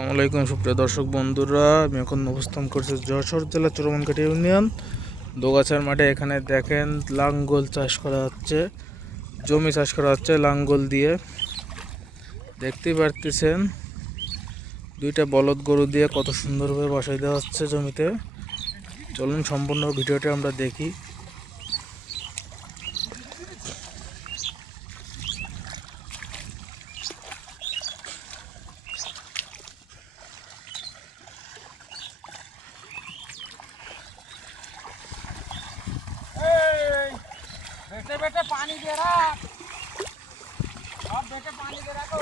আসসালামু আলাইকুম সুপ্রিয় দর্শক বন্ধুরা, আমি এখন অবস্থান করছি যশোর জেলা চৌরমানকাঠি ইউনিয়ন দোগাছার মাঠে। এখানে দেখেন লাঙ্গল চাষ করা হচ্ছে, জমি চাষ করা হচ্ছে লাঙ্গল দিয়ে। দেখতেই পারতেছেন দুইটা বলদ গরু দিয়ে কত সুন্দরভাবে বসাই দেওয়া হচ্ছে জমিতে। চলুন সম্পূর্ণ ভিডিওটা আমরা দেখি। बेटे बेटे पानी दे रहा, अब बेटे पानी दे रहा तो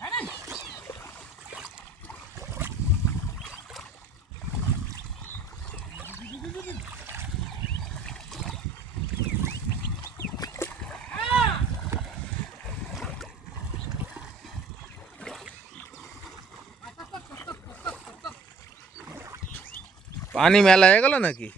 है ना। পানি মেলা হয়ে গেল নাকি?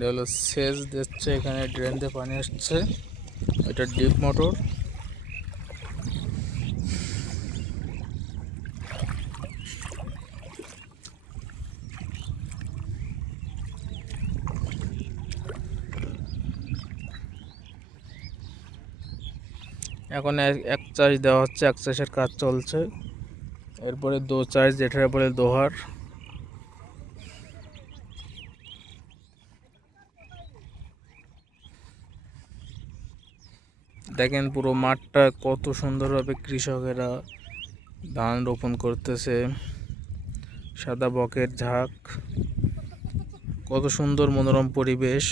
এটা হলো সেচ দিচ্ছে, এখানে ড্রেন দিয়ে পানি আসছে, এটা ডিপ মোটর। এখন এক চাষ দেওয়া হচ্ছে, এক চাষের কাজ চলছে। এরপরে দো চাষ, যেটার পরে দোহার। দেখেন পুরো মাঠটা কত সুন্দরভাবে কৃষকেরা ধান রোপণ করতেছে। সাদা বকের ঝাঁক, কত সুন্দর মনোরম পরিবেশ।